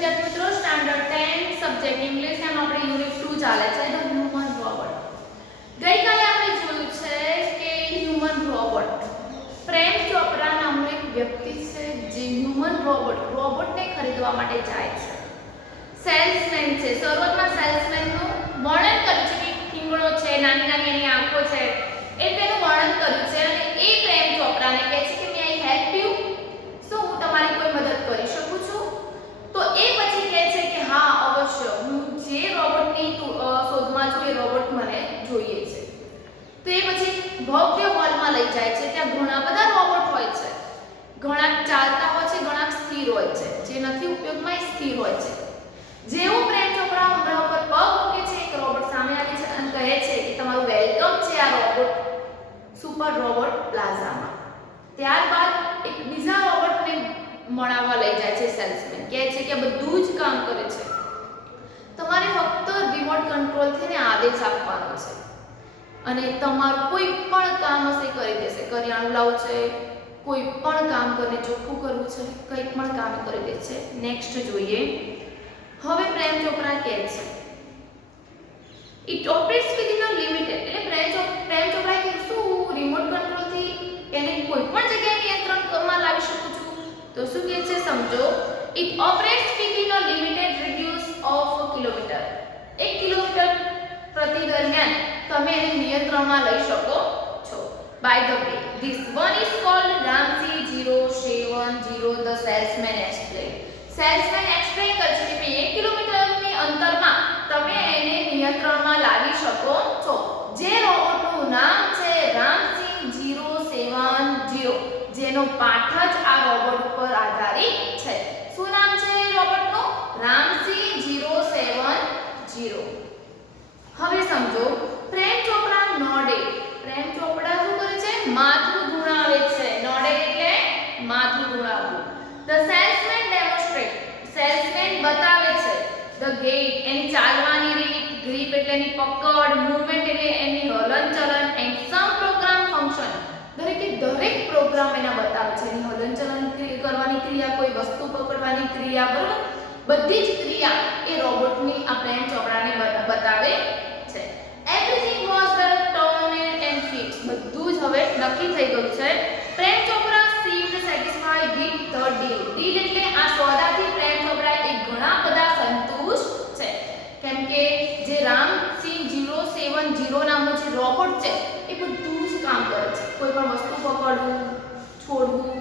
વિદ્યાર્થી મિત્રો standard 10 subject English એમ આપણે યુનિટ 2 ચાલે છે ધ હ્યુમન રોબોટ. ગઈકાલે આપણે જોયું છે કે હ્યુમન રોબોટ પ્રેમ ચોપરા નામનો એક વ્યક્તિ છે જે હ્યુમન રોબોટને ખરીદવા માટે જાય છે. સેલ્સમેન છે. શરૂઆતમાં સેલ્સમેનનું વર્ણન કર્યું છે કે થીંગડો છે, નાની નાની એની આંખો છે, એ તેનું વર્ણન કર્યું છે અને એ પ્રેમ ચોપરાને કહે છે કે મે આઈ હેલ્પ યુ, શું હું તમારી કોઈ મદદ કરી શકું છું? તો એ પછી કહે છે કે હા અવશ્ય, હું જે રોબોટની શોધમાં છું એ રોબોટ મને જોઈએ છે. તો એ પછી ભવ્ય હોલમાં લઈ જાય છે. ત્યાં ઘણા બધા રોબોટ હોય છે. ઘણા ચાલતા હોય છે, ઘણા સ્થિર હોય છે. જે નથી ઉપયોગમાં એ સ્થિર હોય છે. જેવું પ્રેમ ચોપરા ઉંબરા ઉપર પગ મૂકે છે, એક રોબોટ સામે આવે છે અને કહે છે કે તમારું વેલકમ છે આ રોબોટ સુપર રોબોટ પ્લાઝામાં. ત્યારબાદ એક બીજા રોબોટને મળાવવા લઈ જાય છે સેલ્સમેન. કહે છે કે બધું જ કામ કરે છે, તમારે ફક્ત રિમોટ કંટ્રોલથી ને આદેશ આપવાનો છે અને તમારું કોઈ પણ કામ હશે કરી દેશે. કરિયાણું લાવવું છે, કોઈ પણ કામ કરીને ચોખ્ખું કરવું છે, કંઈ પણ કામ કરી દે છે. નેક્સ્ટ જોઈએ. હવે પ્રેમ ચોપરા કહે છે it operates within a limited, એટલે પ્રેમ ચોપરા કે શું રિમોટ કંટ્રોલથી એને કોઈ પણ જગ્યાએ નિયંત્રણમાં લાવી શકું છું? તો શું કહે છે સમજો. It operates within a limited radius of kilometre, 1 kilometre પ્રતિ દરમિયાન તમે એને નિયંત્રણમાં લઈ શકો છો. By the way this one is called રામસી 070 the salesman explain. Salesman explain કરે છે કે 1 કિલોમીટરની અંતરમાં તમે એને નિયંત્રણમાં લાવી શકો છો. જે રોબોટનું નામ છે રામસી 070, જેનો પાઠ જ આ રોબોટ ઉપર આધારિત છે. શું નામ છે રોબોટનું? રામસી 070. હવે સમજો. પ્રેમ ચોપરા નોડે. પ્રેમ ચોપરા શું કરે છે? માથું ધુણાવે છે. નોડે એટલે માથું ધુણાવવું. The salesman demonstrate. સેલ્સમેન બતાવે છે. ધ ગેટ એની ચાલવાની રીત, ગ્રીપ એટલે એની પકડ, મૂવમેન્ટ એટલે એની હલનચલન, એન્ડ સમ પ્રોગ્રામ ફંક્શન. દરેક પ્રોગ્રામ એના બતાવે છે. એની હલનચલન કરવાની ક્રિયા, કોઈ વસ્તુ પકડવાની ક્રિયા, બરાબર? બધી જ ક્રિયા એ રોબોટની આ પ્રેમ ચોપરાને બતાવે છે. Everything was well turn and fix. બધું જ હવે નક્કી થઈ ગયું છે. Prem Chopra seemed satisfied with the deal. Deal એટલે આ સોદાથી પ્રેમ ચોપરા એ ઘણા બધા સંતુષ્ટ છે. કેમ કે જે રામસિંહ 070 નામનો જે રોબોટ છે એ બધું જ કામ કરે છે. કોઈ પણ વસ્તુ પકડવું, છોડવું,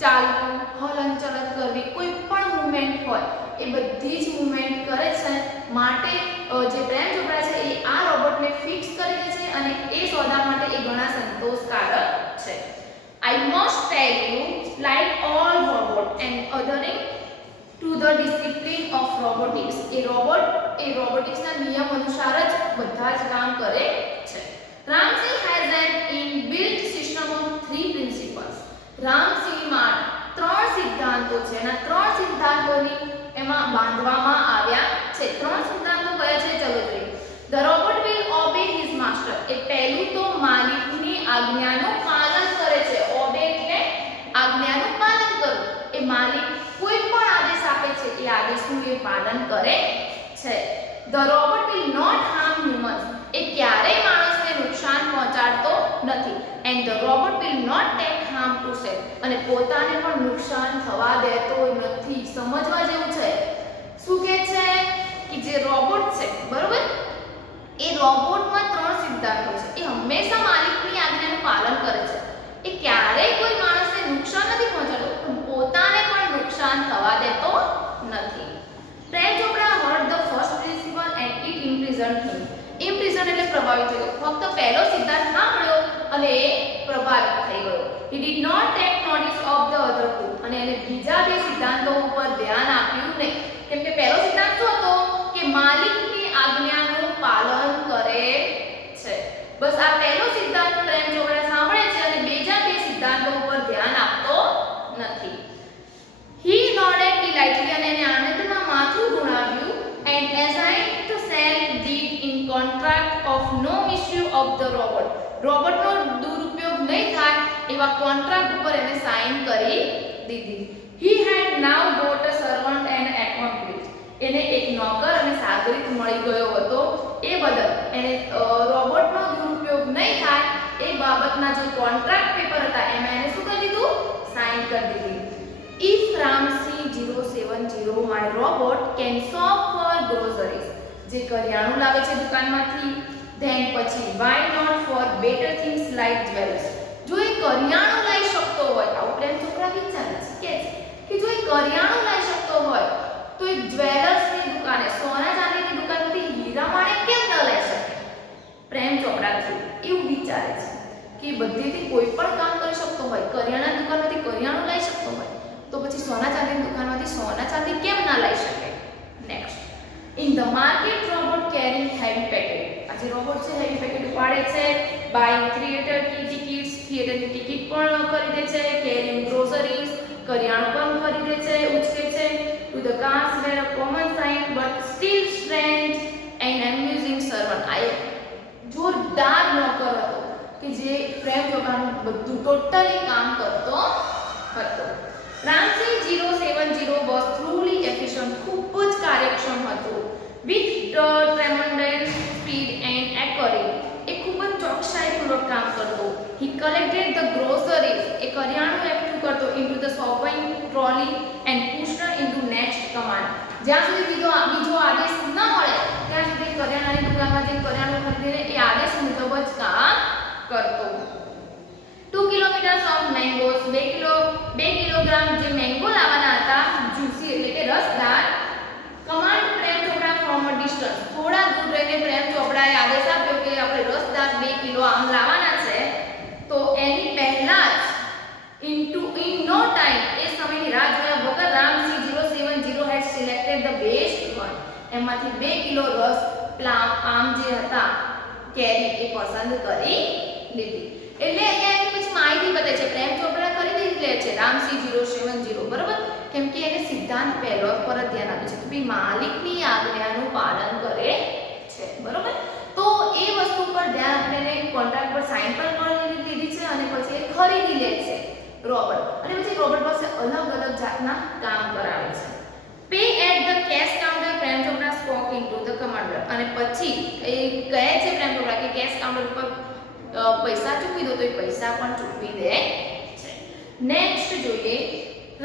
ચાલવું, હલનચલન કરવી, કોઈ પણ મૂવમેન્ટ હોય એ બધી જ મૂવમેન્ટ કરે છે. માટે જે પ્રેમ ચોપરા છે એ આ રોબોટને ફિક્સ કરી દે છે અને એ સોદા માટે એ ઘણા સંતોષકારક છે. I must tell you, like all robot and adhering to the discipline of robotics. એ રોબોટિક્સના નિયમ અનુસાર જ બધા જ કામ કરે છે. Ramsi has an inbuilt system of 3 principles. રામસીમાં 3 સિદ્ધાંતો છે. એના 3 સિદ્ધાંતોની એમાં બાંધવામાં આવ્યા છે. 3 સિદ્ધાંતો કયા છે ચલો જોઈએ. The robot will obey his master. એ પહેલું તો માલિકની આજ્ઞાનું પાલન કરે છે. obey એટલે આજ્ઞાનું પાલન કરવું. એ માલિક કોઈ પણ આદેશ આપે છે એ આદેશનું એ પાલન કરે છે. The robot will not harm humans. એ ક્યારેય માણસને નુકસાન પહોંચાડતો નથી. And the robot will not take harm to self. અને પોતાને પણ નુકસાન થવા દેતો નથી. સમજવા જેવું છે. શું કહે છે કે જે રોબોટ છે, બરોબર, એ રોબોટમાં 3 સિદ્ધાંતો છે. એ હંમેશા માલિકની આજ્ઞાનું પાલન કરે છે. એ ક્યારેય કોઈ માણસને નુકસાન નથી પહોંચાડતો, પણ પોતાને પણ નુકસાન થવા દેતો નથી. Prem Chopra heard the first principle and it imprisoned him. imprisoned એટલે પ્રભાવિત થયો. ફક્ત પહેલો સિદ્ધાંત સાંભળ્યો અને એ પ્રભાવિત થઈ ગયો. he did not take notice of the other two. અને એને બીજા 2 સિદ્ધાંતો ઉપર ધ્યાન આપ્યું નહીં. કેમ કે પહેલો સિદ્ધાંત શું હતો કે માલિકની આજ્ઞાનું પાલન કરે છે. બસ આ પહેલો સિદ્ધાંત પ્રેમ ચોપરા સાંભળે છે અને બીજા 2 સિદ્ધાંતો ઉપર ધ્યાન આપતો નથી. he nodded delightedly. અને એને આનંદમાં માથું ધુણાવ્યું. and assigned the same deed in contract of no misuse of the robot. રોબોટનો દુરુપયોગ નહીં થાય એવા કોન્ટ્રાક્ટ ઉપર એને સાઇન કરી દીધી. he had now got a servant and accomplice. એને એક નોકર અને સાગરીત મળી ગયો હતો, એ બદલ એને રોબોટનો દુરુપયોગ નહીં થાય એ બાબતના જે કોન્ટ્રાક્ટ પેપર હતા એમાં એને શું કરી દીધું, સાઇન કરી દીધી. If Ramsey 070 my robot can shop for groceries, જે કરિયાણું લાવે છે દુકાનમાંથી, then પછી why not for better things like jewelry. જો એ કરિયાણું લઈ શકતો હોય, આવું પ્રેમ છોકરા વિચારે છે કે જો એ કરિયાણું લઈ શકતો હોય તો એક જ્વેલર્સની દુકાને, સોના ચાંદીની દુકાનમાંથી હીરા માણેક કેમ ન લઈ શકે. પ્રેમ ચોપડા એવું વિચારે છે કે બધેથી કોઈ પણ કામ કરી શકતો હોય, કરિયાણા દુકાનમાંથી કરિયાણું લઈ શકતો હોય તો પછી સોના ચાંદીની દુકાનમાંથી સોના ચાંદી કેમ ના લઈ શકે. Next, in the market robot carrying heavy packet. આ જે રોબોટ છે હેવી પેકેટ ઉપાડે છે, બાઇંગ થિયેટર કી ટિકિટ્સ, થિયેટરની ટિકિટ પણ ખરીદે છે, કેરિંગ ગ્રોસરીઝ, કરિયાણું પણ ખરીદે છે, ઉચકે છે, to the cars were a common sign but still strange and amusing servant. આ એક જોરદાર નોકર હતો કે જે પ્રેમ ચોપડાનું બધું ટોટલી કામ કરતો હતો. Ramsey 070 was truly efficient, ખૂબ જ કાર્યક્ષમ હતું, with tremendous speed and accuracy. એ ખૂબ જ ચોકસાઈપૂર્વક કામ કરતો. He collected the groceries, એ કરિયાણું એકઠું કરતો, into the shopping trolley and pushed into next command. જ્યાં સુધી બીજો આદેશ ન મળે ત્યાં સુધી કરિયાણાની દુકાનમાં જે કરિયાણું ખરીદીને એ આદેશ મુજબ જ કામ કરતો. 2 કિલોમીટર્સ ઓફ મેંગોસ, 2 કિલોગ્રામ જે મેંગો લાવવાના હતા, જ્યુસી એટલે કે રસદાર. Command Prem Chopra from a distance, થોડા દૂર રહીને પ્રેમ ચોપડાએ આદેશ આપ્યો કે આપણે રસદાર 2 કિલો આમ લાવવાના છે. તો એની પહેલા જ ઇન નો ટાઈમ, એ સમયની રાહ જોયા વગર Ramsey 070 had selected the best one. એમાંથી 2 કિલો રસ પ્લામ આમ જે હતા કેરી એ પસંદ કરી લીધી. એટલે અહીંયા એની પછી માહિતી બતાવી છે, પ્રેમ ચોપડા ખરીદી લે છે Ramsey 070, બરોબર, કેમ કે એને સિદ્ધાંત પહેલો પર ધ્યાન આપે છે કે ભાઈ માલિકની આજ્ઞાનું પાલન કરે છે, બરોબર. તો એ વસ્તુ પર ધ્યાન આપીને કોન્ટ્રાક્ટ પર સાઇન પણ કરી લીધી છે અને પછી એ ખરીદી લે છે રોબોટ, અને પછી રોબોટ પાસે અલગ અલગ જાતના કામ કરાવે છે. Pay at the cash counter, Prem Chopra spoke into the commander, અને પછી એ કહે છે પ્રેમ ચોપડા કે કેશ કાઉન્ટર પર પૈસા ચૂકવી દો, તો એ પૈસા પણ ચૂકવી દે છે. નેક્સ્ટ જોઈએ,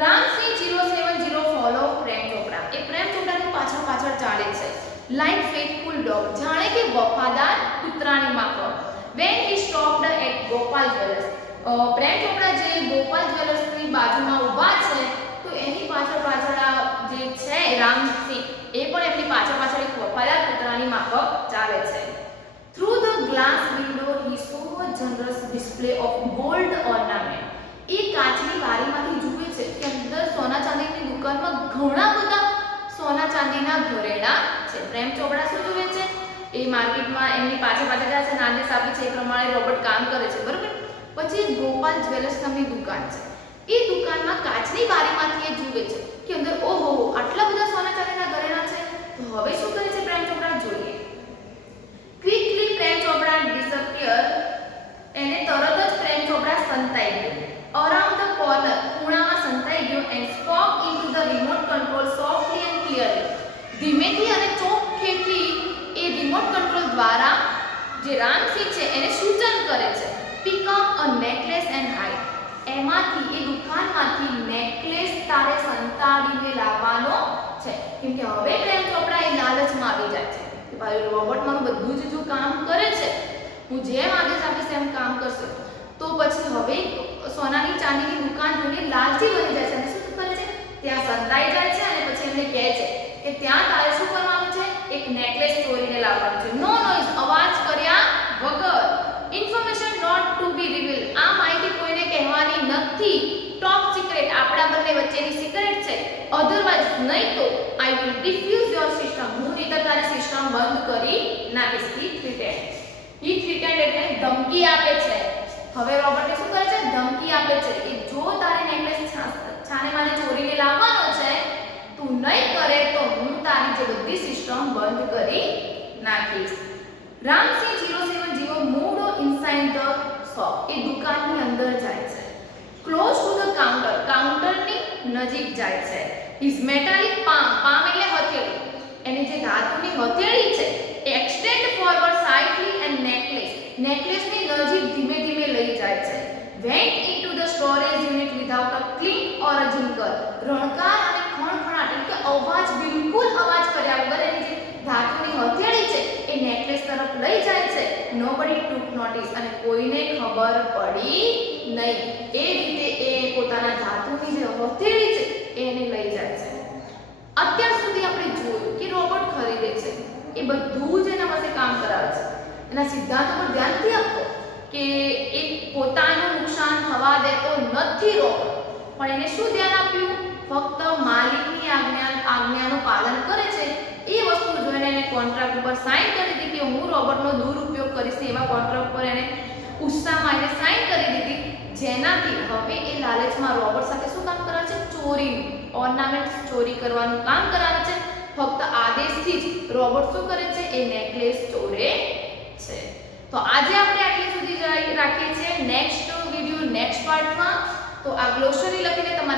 Ramsey 070 ફોલો પ્રેમ ચોપડા. એ પ્રેમ ચોપડાની પાછળ પાછળ ચાલે છે, લાઈક ફેથફુલ ડોગ, જાણે કે વફાદાર કૂતરાની માફક. When he stopped at Gopal Jewellers, પ્રેમ ચોપડા જે ગોપાલ જ્વેલર્સની બાજુમાં ઊભા છે તો એની પાછળ પાછળ જે છે રામસી, એ પણ એમની પાછળ પાછળ એક વફાદાર કૂતરાની માફક ચાલે છે. Through the glass window he saw a generous display of gold ornament. એ કાચની બારીમાંથી જુએ છે કે અંદર સોના ચાંદીની દુકાનમાં ઘણા બધા સોના ચાંદીના ઘરેણા છે. પ્રેમ ચોપડા શું જુએ છે, એ માર્કેટમાં એમની પાછળ પાછળ જાય છે, આદેશ આપે છે, એ પ્રમાણે રોબોટ કામ કરે છે, બરોબર. પછી ગોપાલ જ્વેલર્સ નામની દુકાન છે, એ દુકાનમાં કાચની બારીમાંથી એ જુએ છે કે અંદર ઓહો આટલા બધા સોના ચાંદીના ઘરેણા છે. તો હવે શું કરે છે પ્રેમ ચોપડા, જોઈએ. ક્વિકલી પ્રેમ ચોપડા ડિસઅપિયર, એને તરત જ પ્રેમ ચોપડા સંતાઈ ગયો. અરાઉન્ડ ધ કોર્નર, ખૂણામાં સંતાઈ ગયો, and spoke into the remote control softly and clearly. ધીમેથી અને ચોખ્ખેથી એ રિમોટ કંટ્રોલ દ્વારા જે રામસી છે એને સૂચન કરે છે, pick up a necklace and hide. એમાંથી એ દુકાનમાંથી નેકલેસ તારે સંતાડીને લાવવાનો છે, કેમ કે હવે પ્રેમ ચોપડા એ લાલચમાં આવી જાય છે કે ભાઈ રોબોટ મારું બધું જ જો કામ કરે છે, હું જેમ આદેશ આપીશ એમ કામ કરશે. તો પછી હવે સોનાની ચાંદીની દુકાન જોઈને લાલચી બની જાય છે અને શું કરે છે, ત્યાં સંતાઈ જાય છે અને પછી એમને કહે છે કે ત્યાં તારે શું કરવાનું છે, એક નેકલેસ ચોરીને લાવવાનું છે. નો નોઇઝ, અવાજ કર્યા વગર. Information not to be reveal, આ માહિતી કોઈને કહેવાની નથી, ટોપ સિક્રેટ, આપણા બંને વચ્ચેની સિક્રેટ છે. અધરવાઇઝ નહીં તો I will diffuse your system, હું નહીતર તારી સિસ્ટમ બંધ કરી નાખીશ. હી થ્રેટેન્ડ એટલે ધમકી આપે છે. હવે રોબોટને શું કરે છે, ધમકી આપે છે કે જો તારે નેકલેસ છાને માને ચોરીને લાવવાનો છે, તું નહીં કરે તો હું તારી જે બધી સિસ્ટમ બંધ કરી નાખીશ. Ramsey 070 moved inside the shop, એ દુકાનની અંદર જાય છે. ક્લોઝ ટુ ધ કાઉન્ટરની નજીક જાય છે. His metallic palm એટલે હથેળી, એની જે ધાતુની હથેળી છે એક્સટેન્ડ ફોરવર્ડ સાઇડલી એન્ડ નેકલેસની નજીક ધીમે ધીમે લઈ જાય છે. Went into the storage unit without a clink or a jingle. રણકાર અને ખણખણાટ એટલે કે અવાજ, બિલકુલ અવાજ કર્યા વગર એની જે ધાતુની હથેળી છે એ નેકલેસ તરફ લઈ જાય છે. નોબડી ટુક નોટિસ અને કોઈને ખબર પડી નહીં. એ રીતે એ પોતાના ધાતુની જે હથેળી છે એને લઈ જાય છે. અત્યાર સુધી આપણે જોયું કે રોબોટ ખરીદે છે એ બધું જ એના પાસે કામ કરાવે છે. એના સિદ્ધાંતો પર ધ્યાન નથી આપતો કે એ પોતાનું નુકસાન થવા દેતો નથી રોબોટ. પણ એને શું ધ્યાન આપ્યું? ફક્ત માલિકની આજ્ઞાનું પાલન કરે છે. એ વસ્તુ જોઈને એને કોન્ટ્રાક્ટ ઉપર સાઇન કરી દીધી કે હું રોબોટનો દુરુપયોગ કરીશ. એવા કોન્ટ્રાક્ટ પર એને ઉત્સાહમાં એને સાઇન કરી દીધી, જેનાથી હવે એ લાલચમાં રોબોટ સાથે શું કામ કરાવે છે? ચોરીનું, ઓર્નામેન્ટ્સ ચોરી કરવાનું કામ કરાવે છે. ફક્ત આદેશથી જ રોબોટ શું કરે છે? એ નેકલેસ ચોરે છે. તો આજે આપણે આટલી સુધી રાખીએ છીએ. નેક્સ્ટ વિડિયો નેક્સ્ટ પાર્ટમાં તો આ ગ્લોસરી લખીને તમારે